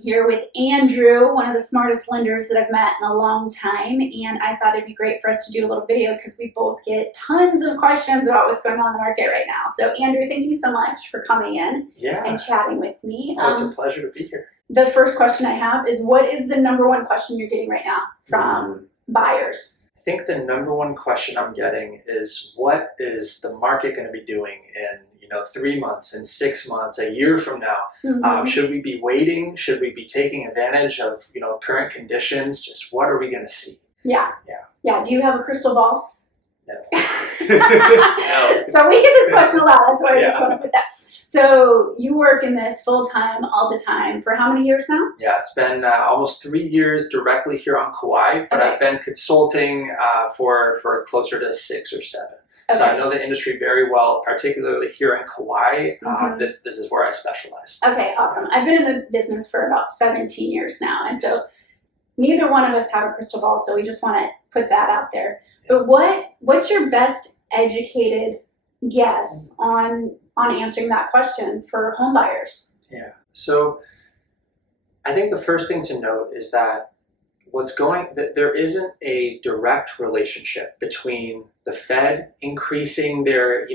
here with Andrew, one of the smartest lenders that I've met in a long time, and I thought it'd be great for us to do a little video because we both get tons of questions about what's going on in the market right now. So Andrew, thank you so much for coming in and chatting with me. Oh, it's a pleasure to be here. The first question I have is, what is the number one question you're getting right now from buyers? I think the number one question I'm getting is, what is the market going to be doing in 3 months, in 6 months, a year from now? Should we be waiting? Should we be taking advantage of current conditions? Just what are we going to see? Yeah. Do you have a crystal ball? No. No. So we get this question a lot. That's why I just want to put that. So you work in this full time, all the time, for how many years now? Yeah, it's been almost 3 years directly here on Kauai, but I've been consulting for closer to 6 or 7. So I know the industry very well, particularly here in Kauai. This is where I specialize. Okay, awesome. I've been in the business for about 17 years now, and so neither one of us have a crystal ball, so we just want to put that out there. But what's your best educated guess on answering that question for home buyers? Yeah. So I think the first thing to note is that there isn't a direct relationship between the Fed increasing their,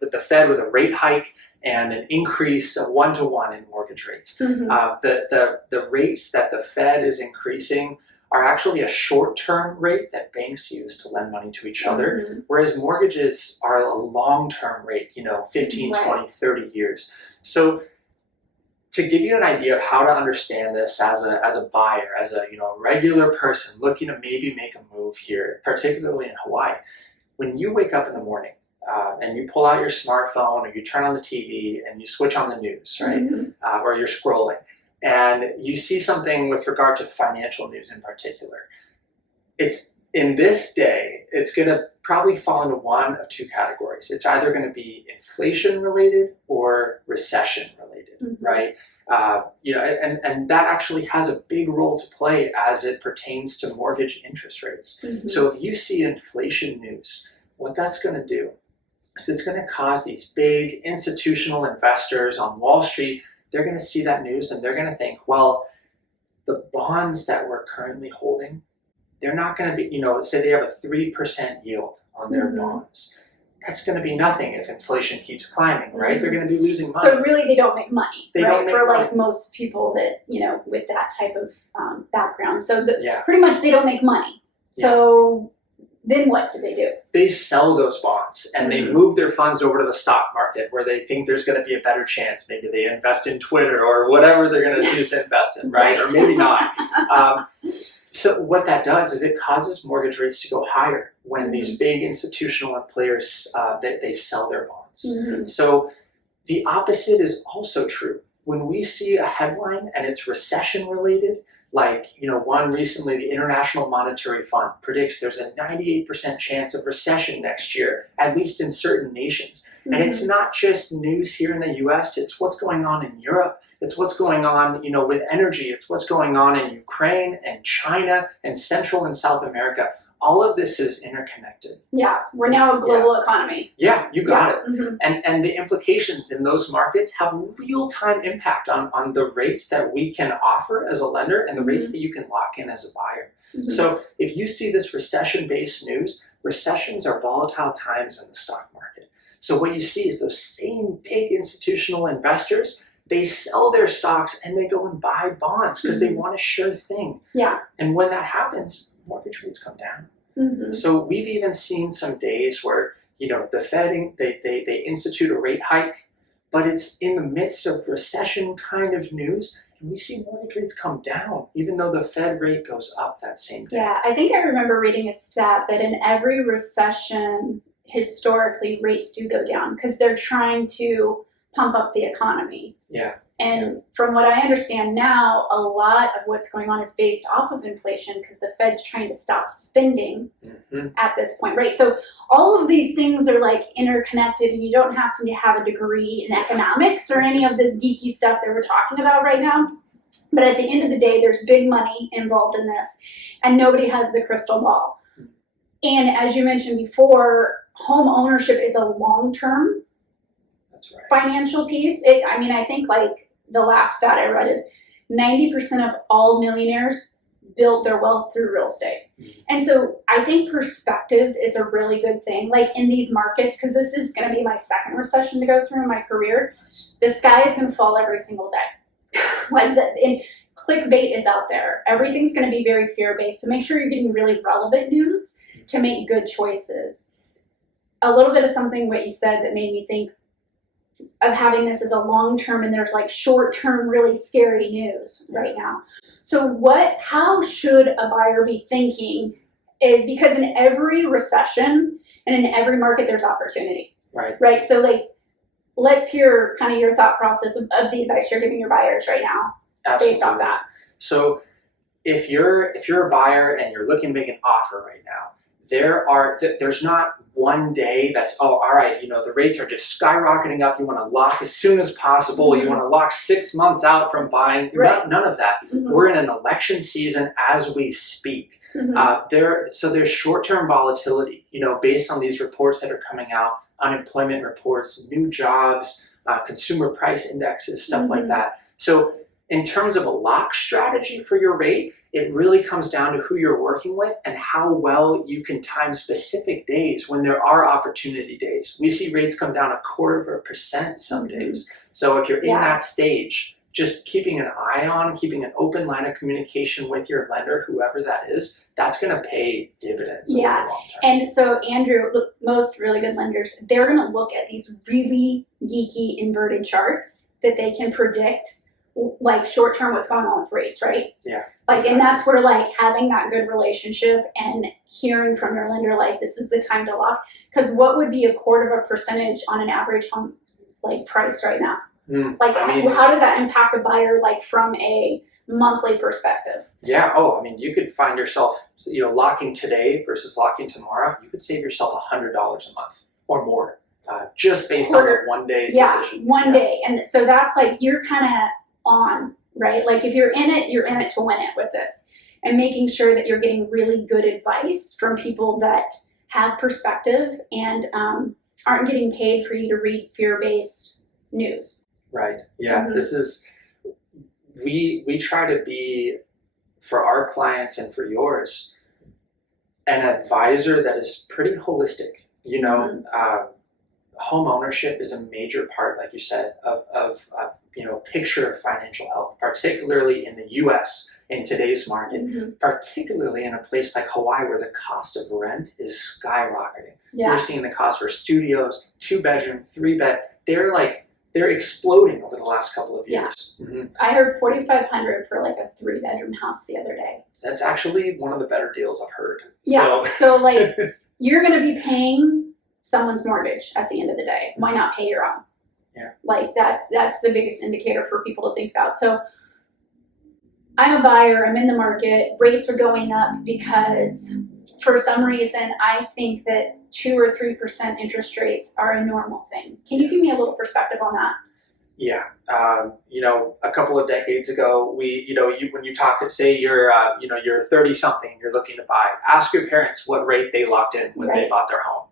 with the Fed with a rate hike and an increase of 1-to-1 in mortgage rates. The rates that the Fed is increasing are actually a short-term rate that banks use to lend money to each other, whereas mortgages are a long-term rate, 15, 20, 30 years. So to give you an idea of how to understand this as a buyer, as a regular person looking to maybe make a move here, particularly in Hawaii, when you wake up in the morning and you pull out your smartphone or you turn on the TV and you switch on the news, right? Or you're scrolling, and you see something with regard to financial news in particular, in this day, it's going to probably fall into one of two categories. It's either going to be inflation related or recession related, right? And that actually has a big role to play as it pertains to mortgage interest rates. So if you see inflation news, what that's going to do is it's going to cause these big institutional investors on Wall Street, they're going to see that news and they're going to think, well, the bonds that we're currently holding, they're not going to be, say they have a 3% yield on their bonds. That's going to be nothing if inflation keeps climbing, right? They're going to be losing money. So really they don't make money, right? For like most people that, with that type of background. So pretty much they don't make money. So then what do they do? They sell those bonds and they move their funds over to the stock market where they think there's going to be a better chance. Maybe they invest in Twitter or whatever they're going to choose to invest in, right? Or maybe not. So what that does is it causes mortgage rates to go higher when these big institutional players, they sell their bonds. So the opposite is also true. When we see a headline and it's recession related, like, one recently, the International Monetary Fund predicts there's a 98% chance of recession next year, at least in certain nations. And it's not just news here in the US, it's what's going on in Europe. It's what's going on, with energy. It's what's going on in Ukraine and China and Central and South America. All of this is interconnected. Yeah, we're now a global economy. Yeah, you got it. And the implications in those markets have real-time impact on the rates that we can offer as a lender and the rates that you can lock in as a buyer. So if you see this recession-based news, recessions are volatile times in the stock market. So what you see is those same big institutional investors, they sell their stocks and they go and buy bonds because they want a sure thing. And when that happens, mortgage rates come down. So we've even seen some days where, the Fed, they institute a rate hike, but it's in the midst of recession kind of news. And we see mortgage rates come down, even though the Fed rate goes up that same day. Yeah, I think I remember reading a stat that in every recession, historically, rates do go down because they're trying to pump up the economy. And from what I understand now, a lot of what's going on is based off of inflation because the Fed's trying to stop spending at this point, right? So all of these things are like interconnected, and you don't have to have a degree in economics or any of this geeky stuff that we're talking about right now. But at the end of the day, there's big money involved in this, and nobody has the crystal ball. And as you mentioned before, home ownership is a long-term financial piece. I think like the last stat I read is 90% of all millionaires build their wealth through real estate. And so I think perspective is a really good thing. Like in these markets, because this is going to be my second recession to go through in my career, the sky is going to fall every single day. Clickbait is out there. Everything's going to be very fear-based. So make sure you're getting really relevant news to make good choices. A little bit of something what you said that made me think of having this as a long-term, and there's like short-term really scary news right now. So how should a buyer be thinking is because in every recession and in every market there's opportunity. Right. So like, let's hear kind of your thought process of the advice you're giving your buyers right now. Absolutely. Based off that. So if you're a buyer and you're looking to make an offer right now, there's not one day that's, oh, all right, the rates are just skyrocketing up. You want to lock as soon as possible. You want to lock 6 months out from buying. Right. None of that. We're in an election season as we speak. So there's short-term volatility, based on these reports that are coming out, unemployment reports, new jobs, consumer price indexes, stuff like that. So in terms of a lock strategy for your rate, it really comes down to who you're working with and how well you can time specific days when there are opportunity days. We see rates come down 0.25% some days. So if you're in that stage, just keeping an eye on, keeping an open line of communication with your lender, whoever that is, that's going to pay dividends over the long term. And so Andrew, most really good lenders, they're going to look at these really geeky inverted charts that they can predict like short term what's going on with rates, right? Yeah. Like, exactly. And that's where like having that good relationship and hearing from your lender, like this is the time to lock. Because what would be 0.25% on an average home like price right now? Like, how does that impact a buyer like from a monthly perspective? Yeah. Oh, you could find yourself, locking today versus locking tomorrow. You could save yourself $100 a month or more, just based on a 1 day's decision. One day, and so that's like you're kind of on, right? Like if you're in it to win it with this, and making sure that you're getting really good advice from people that have perspective and aren't getting paid for you to read fear-based news. Right. Yeah. This is, we try to be, for our clients and for yours, an advisor that is pretty holistic. Home ownership is a major part, like you said, of picture of financial health, particularly in the U.S. in today's market, particularly in a place like Hawaii where the cost of rent is skyrocketing. We're seeing the cost for studios, 2-bedroom, 3-bed. They're exploding over the last couple of years. I heard $4,500 for like a 3-bedroom house the other day. That's actually one of the better deals I've heard. Yeah. So like you're going to be paying someone's mortgage at the end of the day. Why not pay your own? Yeah. Like that's the biggest indicator for people to think about. So I'm a buyer, I'm in the market, rates are going up because for some reason I think that 2 or 3% interest rates are a normal thing. Can you give me a little perspective on that? Yeah. A couple of decades ago, when you talk, say you're 30 something, you're looking to buy, ask your parents what rate they locked in when they bought their home.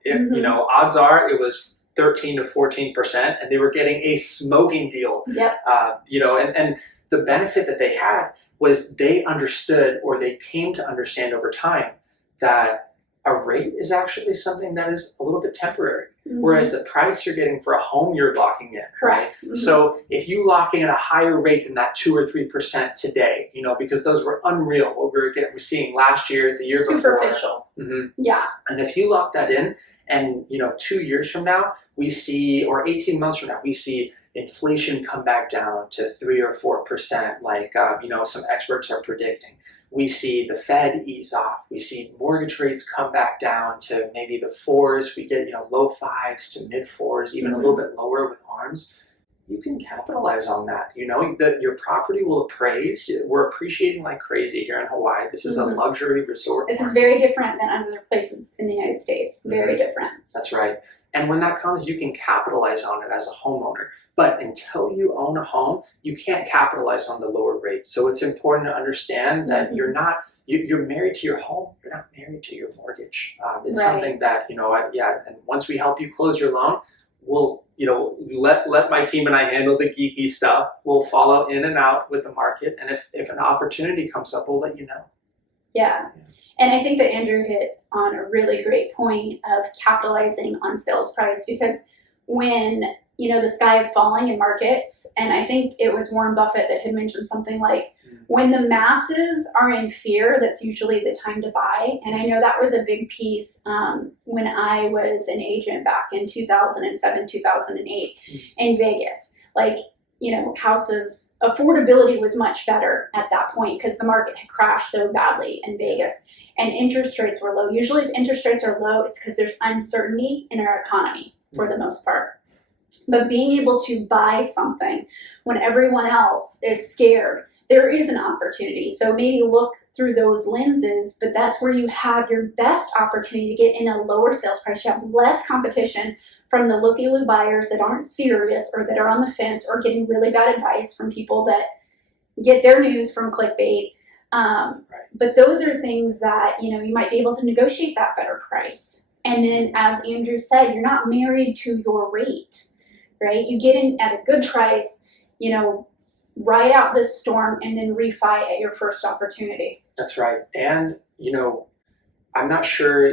Odds are it was 13 to 14%, and they were getting a smoking deal. Yep. And the benefit that they had was they understood, or they came to understand over time, that a rate is actually something that is a little bit temporary. Whereas the price you're getting for a home, you're locking in. Correct. Right? So if you lock in at a higher rate than that 2 or 3% today, because those were unreal, what we're seeing last year, the year before. Superficial. Yeah. And if you lock that in, and 2 years from now, we see, or 18 months from now, we see inflation come back down to 3 or 4%, like some experts are predicting. We see the Fed ease off. We see mortgage rates come back down to maybe the 4s. We get low 5s to mid 4s, even a little bit lower with ARMs. You can capitalize on that. That your property will appraise. We're appreciating like crazy here in Hawaii. This is a luxury resort. This is very different than other places in the United States. Very different. That's right. And when that comes, you can capitalize on it as a homeowner. But until you own a home, you can't capitalize on the lower rates. So it's important to understand that you're married to your home. You're not married to your mortgage. It's something that, and once we help you close your loan, we'll let my team and I handle the geeky stuff. We'll follow in and out with the market, and if an opportunity comes up, we'll let you know. Yeah. And I think that Andrew hit on a really great point of capitalizing on sales price, because when, the sky is falling in markets, and I think it was Warren Buffett that had mentioned something like, when the masses are in fear, that's usually the time to buy. And I know that was a big piece when I was an agent back in 2007, 2008 in Vegas. Houses, affordability was much better at that point because the market had crashed so badly in Vegas and interest rates were low. Usually if interest rates are low, it's because there's uncertainty in our economy for the most part. But being able to buy something when everyone else is scared, there is an opportunity. So maybe look through those lenses, but that's where you have your best opportunity to get in a lower sales price. You have less competition from the looky-loo buyers that aren't serious or that are on the fence or getting really bad advice from people that get their news from clickbait. But those are things that, you might be able to negotiate that better price. And then, as Andrew said, you're not married to your rate, right? You get in at a good price, ride out this storm and then refi at your first opportunity. That's right. And, I'm not sure,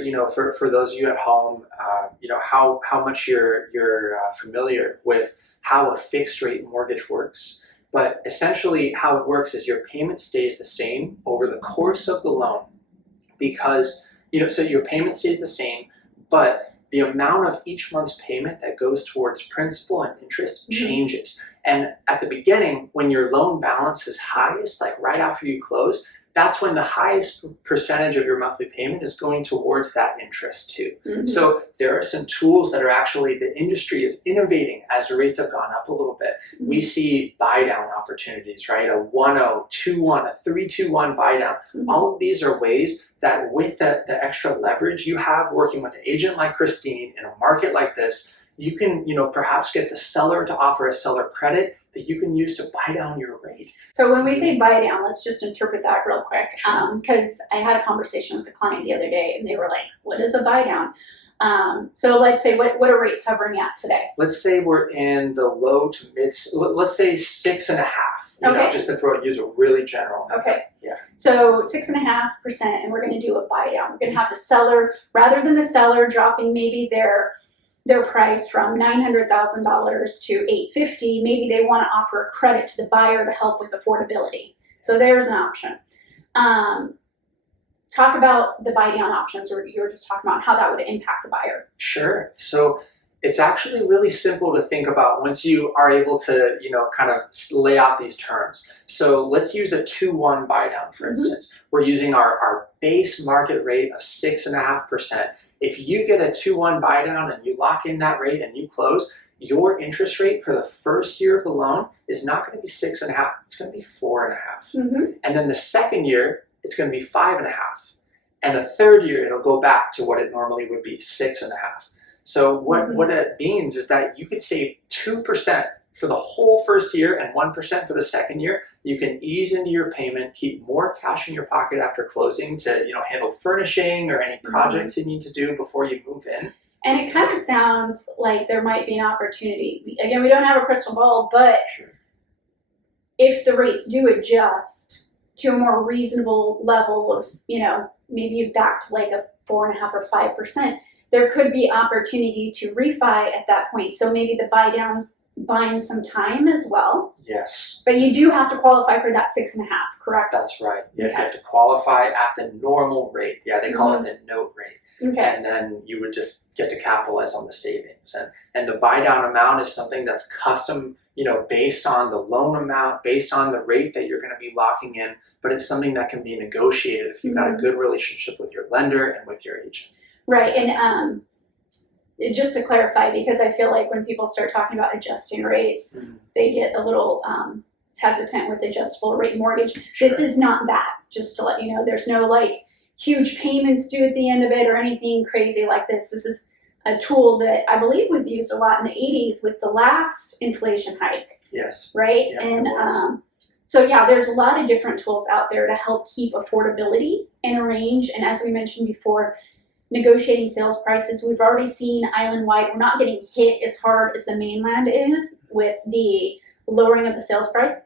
for those of you at home, how much you're familiar with how a fixed rate mortgage works. But essentially how it works is your payment stays the same over the course of the loan because, so your payment stays the same, but the amount of each month's payment that goes towards principal and interest changes. And at the beginning, when your loan balance is highest, like right after you close, that's when the highest percentage of your monthly payment is going towards that interest too. So there are some tools that are actually, the industry is innovating as the rates have gone up a little bit. We see buy down opportunities, right? A 1-0, 2-1, a 3-2-1 buy down. All of these are ways that with the extra leverage you have working with an agent like Kristine in a market like this, you can, perhaps get the seller to offer a seller credit that you can use to buy down your rate. So when we say buy down, let's just interpret that real quick. Because I had a conversation with a client the other day and they were like, what is a buy down? So let's say, what are rates hovering at today? Let's say we're in the low to mid, let's say 6.5, just to use a really general number. Okay. Yeah. So 6.5%, and we're going to do a buy down. We're going to have the seller, rather than the seller dropping maybe their price from $900,000 to $850,000, maybe they want to offer a credit to the buyer to help with affordability. So there's an option. Talk about the buy down options, or you were just talking about how that would impact the buyer. Sure. So it's actually really simple to think about once you are able to, kind of lay out these terms. So let's use a 2-1 buy down, for instance. We're using our base market rate of 6.5%. If you get a 2-1 buy down and you lock in that rate and you close, your interest rate for the first year of the loan is not going to be 6.5. It's going to be 4.5. And then the second year, it's going to be 5.5. And the third year, it'll go back to what it normally would be, 6.5. So what it means is that you could save 2% for the whole first year and 1% for the second year. You can ease into your payment, keep more cash in your pocket after closing to handle furnishing or any projects you need to do before you move in. And it kind of sounds like there might be an opportunity. Again, we don't have a crystal ball, but if the rates do adjust to a more reasonable level of, maybe back to like a 4.5 or 5%, there could be opportunity to refi at that point. So maybe the buy downs buying some time as well. Yes. But you do have to qualify for that 6.5, correct? That's right. You have to qualify at the normal rate. Yeah, they call it the note rate. Okay. And then you would just get to capitalize on the savings. And the buy down amount is something that's custom, based on the loan amount, based on the rate that you're going to be locking in. But it's something that can be negotiated if you've got a good relationship with your lender and with your agent. Right. And just to clarify, because I feel like when people start talking about adjusting rates, they get a little hesitant with adjustable rate mortgage. This is not that, just to let you know. There's no like huge payments due at the end of it or anything crazy like this. This is a tool that I believe was used a lot in the 80s with the last inflation hike. Yes. Right? Yeah, and so yeah, there's a lot of different tools out there to help keep affordability in a range. And as we mentioned before, negotiating sales prices. We've already seen island-wide, we're not getting hit as hard as the mainland is with the lowering of the sales price,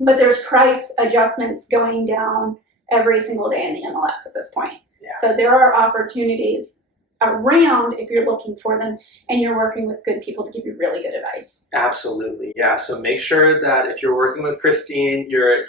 but there's price adjustments going down every single day in the MLS at this point. Yeah. So there are opportunities around if you're looking for them and you're working with good people to give you really good advice. Absolutely, yeah. So make sure that if you're working with Kristine, you're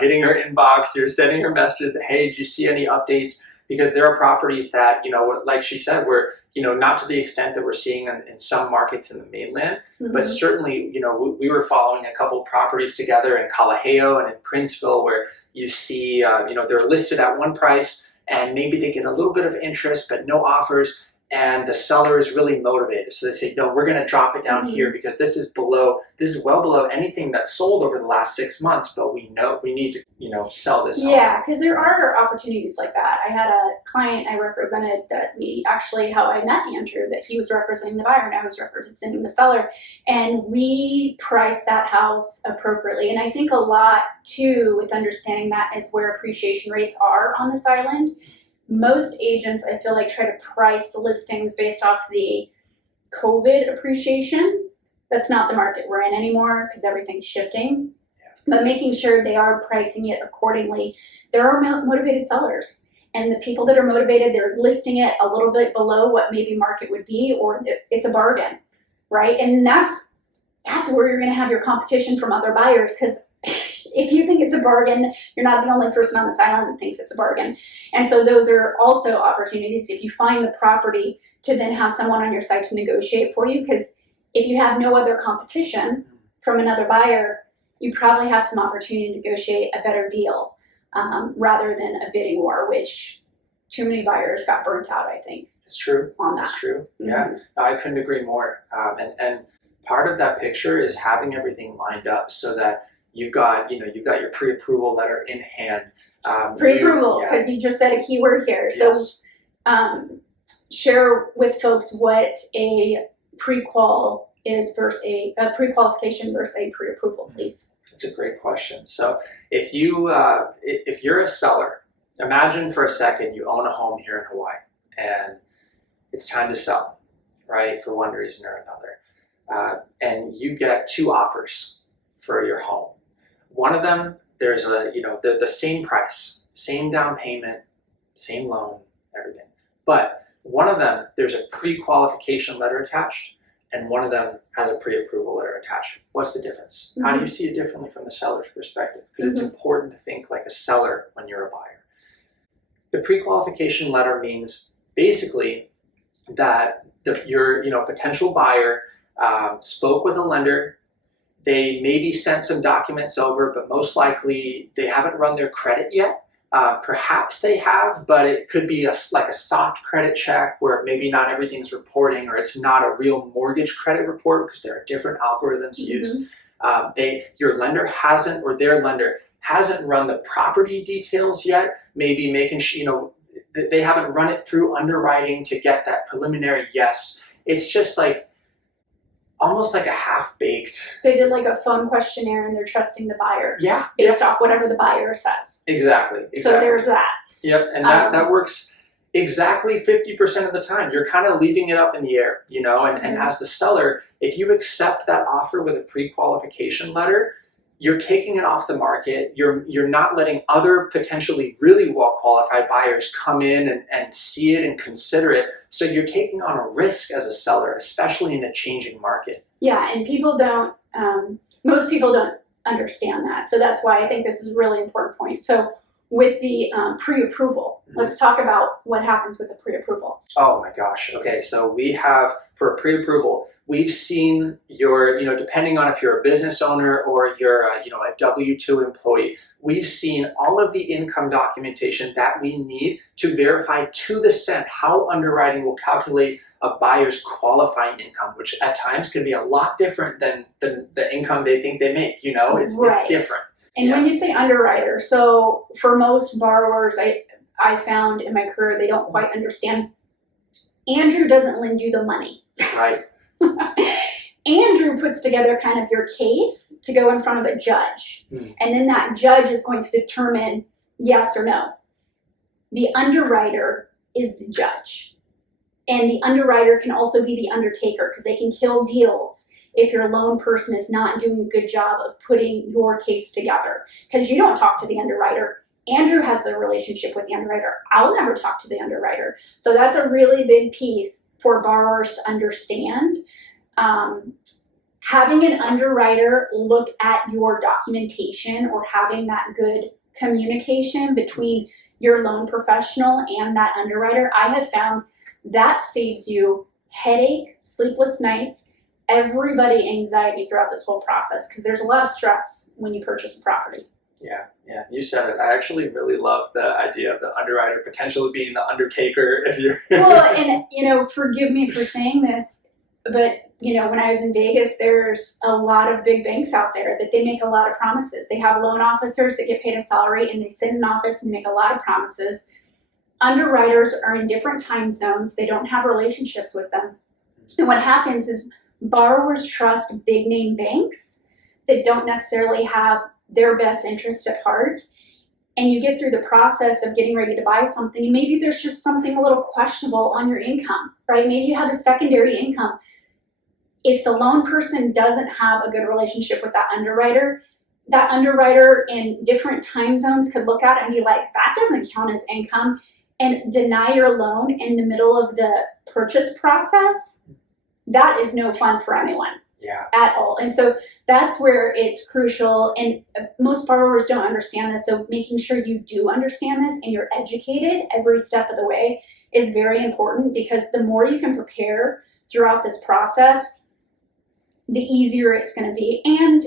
hitting her inbox, you're sending her messages. Hey, did you see any updates? Because there are properties that, like she said, we're not to the extent that we're seeing in some markets in the mainland, but certainly, we were following a couple of properties together in Kauai and in Princeville where you see, they're listed at one price and maybe they get a little bit of interest, but no offers. And the seller is really motivated. So they say, no, we're going to drop it down here because this is well below anything that's sold over the last 6 months, but we know we need to, sell this home. Yeah, because there are opportunities like that. I had a client I represented that how I met Andrew, that he was representing the buyer and I was representing the seller. And we priced that house appropriately. And I think a lot too with understanding that is where appreciation rates are on this island. Most agents, I feel like, try to price listings based off the COVID appreciation. That's not the market we're in anymore because everything's shifting. But making sure they are pricing it accordingly. There are motivated sellers. And the people that are motivated, they're listing it a little bit below what maybe market would be, or it's a bargain, right? And that's where you're going to have your competition from other buyers, because if you think it's a bargain, you're not the only person on this island that thinks it's a bargain. And so those are also opportunities if you find the property to then have someone on your site to negotiate for you, because if you have no other competition from another buyer, you probably have some opportunity to negotiate a better deal rather than a bidding war, which too many buyers got burnt out, I think. It's true. On that. It's true. Yeah, no, I couldn't agree more. And part of that picture is having everything lined up so that you've got your pre-approval letter in hand. Pre-approval, because you just said a keyword here. Yes. So share with folks what a pre-qual is versus a pre-qualification versus a pre-approval, please. That's a great question. So if you're a seller, imagine for a second you own a home here in Hawaii and it's time to sell, right, for one reason or another. And you get 2 offers for your home. One of them, there's the same price, same down payment, same loan, everything. But one of them, there's a pre-qualification letter attached, and one of them has a pre-approval letter attached. What's the difference? How do you see it differently from the seller's perspective? Because it's important to think like a seller when you're a buyer. The pre-qualification letter means basically that your potential buyer spoke with a lender. They maybe sent some documents over, but most likely they haven't run their credit yet. Perhaps they have, but it could be like a soft credit check where maybe not everything's reporting, or it's not a real mortgage credit report because there are different algorithms used. Your lender hasn't, or their lender hasn't run the property details yet, maybe making sure, they haven't run it through underwriting to get that preliminary yes. It's just like, almost like a half-baked. They did like a phone questionnaire and they're trusting the buyer. Yeah. Based off whatever the buyer says. Exactly. So there's that. Yep, and that works exactly 50% of the time. You're kind of leaving it up in the air, and as the seller, if you accept that offer with a pre-qualification letter, you're taking it off the market. You're not letting other potentially really well-qualified buyers come in and see it and consider it. So you're taking on a risk as a seller, especially in a changing market. Yeah, and most people don't understand that. So that's why I think this is a really important point. So with the pre-approval, let's talk about what happens with the pre-approval. Oh my gosh. Okay, so we have, for a pre-approval, we've seen your, depending on if you're a business owner or you're a W-2 employee, we've seen all of the income documentation that we need to verify to the cent how underwriting will calculate a buyer's qualifying income, which at times can be a lot different than the income they think they make, it's different. And when you say underwriter, so for most borrowers, I found in my career, they don't quite understand. Andrew doesn't lend you the money. Right. Andrew puts together kind of your case to go in front of a judge. And then that judge is going to determine yes or no. The underwriter is the judge. And the underwriter can also be the undertaker because they can kill deals if your loan person is not doing a good job of putting your case together. Because you don't talk to the underwriter. Andrew has the relationship with the underwriter. I'll never talk to the underwriter. So that's a really big piece for borrowers to understand. Having an underwriter look at your documentation or having that good communication between your loan professional and that underwriter, I have found that saves you headache, sleepless nights, everybody anxiety throughout this whole process because there's a lot of stress when you purchase a property. Yeah, you said it. I actually really love the idea of the underwriter potentially being the undertaker if you're... Well, and forgive me for saying this, but when I was in Vegas, there's a lot of big banks out there that they make a lot of promises. They have loan officers that get paid a salary and they sit in office and make a lot of promises. Underwriters are in different time zones. They don't have relationships with them. And what happens is borrowers trust big name banks that don't necessarily have their best interest at heart. And you get through the process of getting ready to buy something, and maybe there's just something a little questionable on your income, right? Maybe you have a secondary income. If the loan person doesn't have a good relationship with that underwriter in different time zones could look at it and be like, that doesn't count as income, and deny your loan in the middle of the purchase process. That is no fun for anyone. At all. And so that's where it's crucial, and most borrowers don't understand this, so making sure you do understand this and you're educated every step of the way is very important, because the more you can prepare throughout this process, the easier it's going to be, and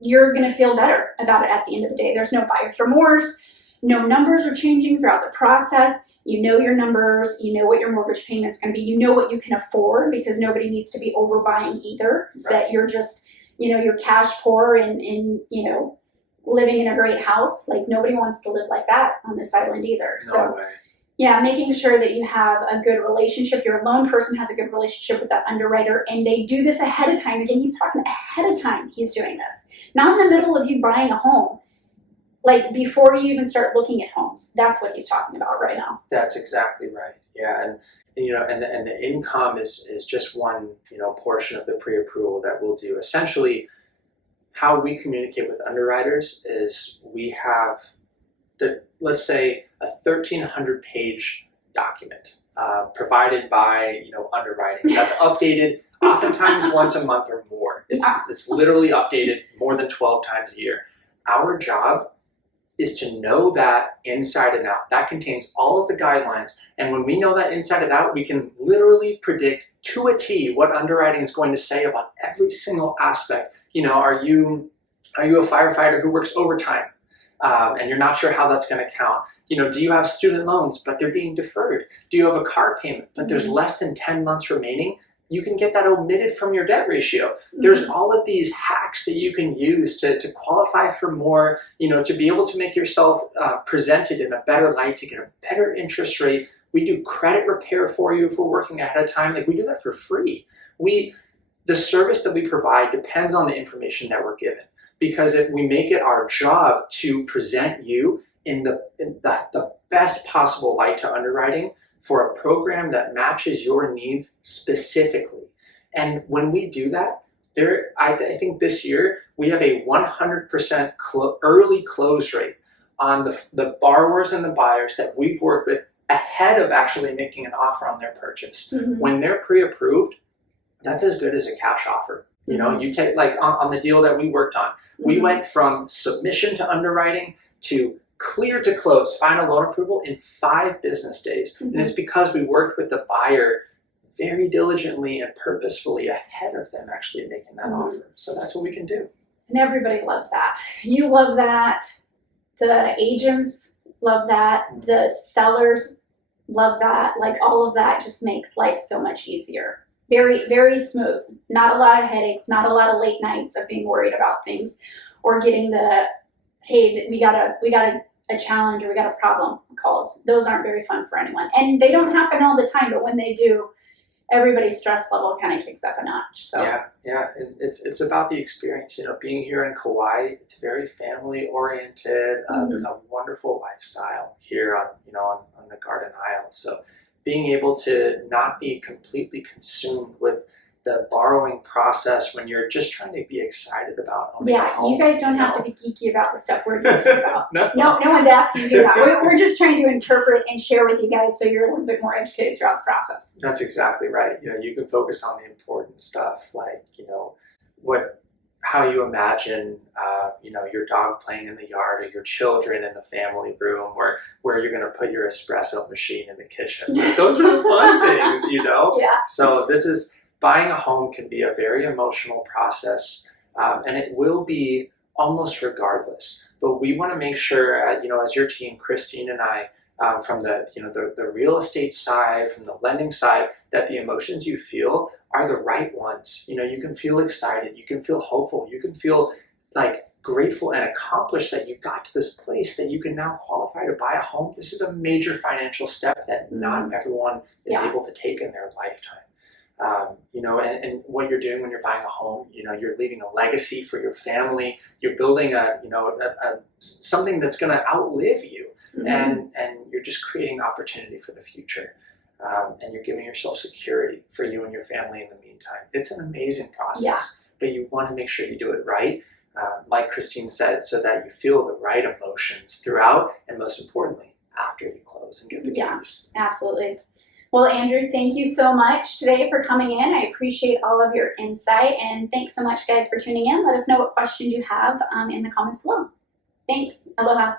you're going to feel better about it at the end of the day. There's no buyer's remorse, no numbers are changing throughout the process. You know your numbers, you know what your mortgage payment's going to be, you know what you can afford, because nobody needs to be overbuying either. So that you're just, you're cash poor and living in a great house. Like, nobody wants to live like that on this island either. No way. Yeah, making sure that you have a good relationship, your loan person has a good relationship with that underwriter, and they do this ahead of time. Again, he's talking ahead of time he's doing this. Not in the middle of you buying a home. Like, before you even start looking at homes. That's what he's talking about right now. That's exactly right. Yeah, and the income is just one portion of the pre-approval that we'll do. Essentially, how we communicate with underwriters is we have let's say a 1,300-page document provided by underwriting that's updated oftentimes once a month or more. It's literally updated more than 12 times a year. Our job is to know that inside and out. That contains all of the guidelines. And when we know that inside and out, we can literally predict to a T what underwriting is going to say about every single aspect. Are you a firefighter who works overtime and you're not sure how that's going to count? Do you have student loans, but they're being deferred? Do you have a car payment, but there's less than 10 months remaining? You can get that omitted from your debt ratio. There's all of these hacks that you can use to qualify for more, to be able to make yourself presented in a better light, to get a better interest rate. We do credit repair for you if we're working ahead of time. Like, we do that for free. The service that we provide depends on the information that we're given, because if we make it our job to present you in the best possible light to underwriting, for a program that matches your needs specifically. And when we do that, I think this year we have a 100% early close rate on the borrowers and the buyers that we've worked with ahead of actually making an offer on their purchase. When they're pre-approved, that's as good as a cash offer. You take, like on the deal that we worked on, we went from submission to underwriting to clear to close, final loan approval in 5 business days. And it's because we worked with the buyer very diligently and purposefully ahead of them actually making that offer. So that's what we can do. And everybody loves that. You love that. The agents love that. The sellers love that. Like, all of that just makes life so much easier. Very, very smooth. Not a lot of headaches, not a lot of late nights of being worried about things, or getting the, hey, we got a challenge or we got a problem calls. Those aren't very fun for anyone. And they don't happen all the time, but when they do, everybody's stress level kind of kicks up a notch. So yeah, and it's about the experience. You know, being here in Kauai, it's very family oriented, a wonderful lifestyle here on the Garden Isle. So being able to not be completely consumed with the borrowing process when you're just trying to be excited about owning a home. You guys don't have to be geeky about the stuff we're geeky about. No one's asking you to do that. We're just trying to interpret and share with you guys so you're a little bit more educated throughout the process. That's exactly right. You know, you can focus on the important stuff, like, you know, how you imagine, your dog playing in the yard, or your children in the family room, or where you're going to put your espresso machine in the kitchen. Those are the fun things, you know? Yeah. So buying a home can be a very emotional process, and it will be almost regardless. But we want to make sure, as your team, Kristine and I, from the real estate side, from the lending side, that the emotions you feel are the right ones. You know, you can feel excited, you can feel hopeful, you can feel like grateful and accomplished that you got to this place, that you can now qualify to buy a home. This is a major financial step that not everyone is able to take in their lifetime. And what you're doing when you're buying a home, you're leaving a legacy for your family. You're building something that's going to outlive you, and you're just creating opportunity for the future, and you're giving yourself security for you and your family in the meantime. It's an amazing process, but you want to make sure you do it right, like Kristine said, so that you feel the right emotions throughout, and most importantly, after you close and get the keys. Yeah, absolutely. Well, Andrew, thank you so much today for coming in. I appreciate all of your insight, and thanks so much, guys, for tuning in. Let us know what questions you have in the comments below. Thanks. Aloha.